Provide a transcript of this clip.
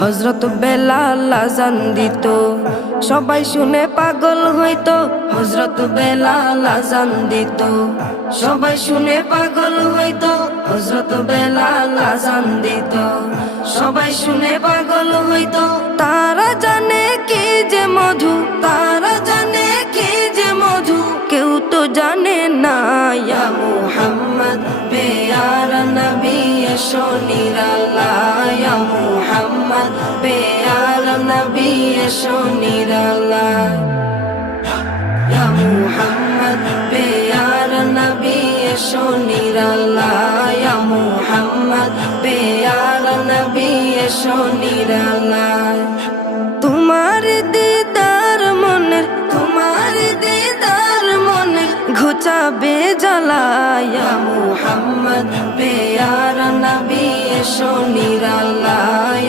হযরত বেলাল আযান দিত, সবাই শুনে পাগল হইতো। হযরত বেলাল আযান দিত, সবাই শুনে পাগল হইতো। হযরত বেলাল আযান দিত, সবাই শুনে পাগল হইতো। তারা জানে কি যে মধু, তারা জানে কি যে মধু, কেউ তো জানে না। ইয়া মুহাম্মদ পেয়ারা নবী এসো নিরালায়, ইয়া মুহাম্মদ পেয়ারা নবী এসো নিরালায়, ইয়া মুহাম্মদ পেয়ারা নবী এসো নিরালায়, ইয়া মুহাম্মদ পেয়ারা নবী এসো নিরালায়। তোমার দিদার মনের, তোমার দিদার মনের ঘুচাবে জ্বালা। ইয়া মুহাম্মদ পেয়ারা নবী এসো নিরালায়।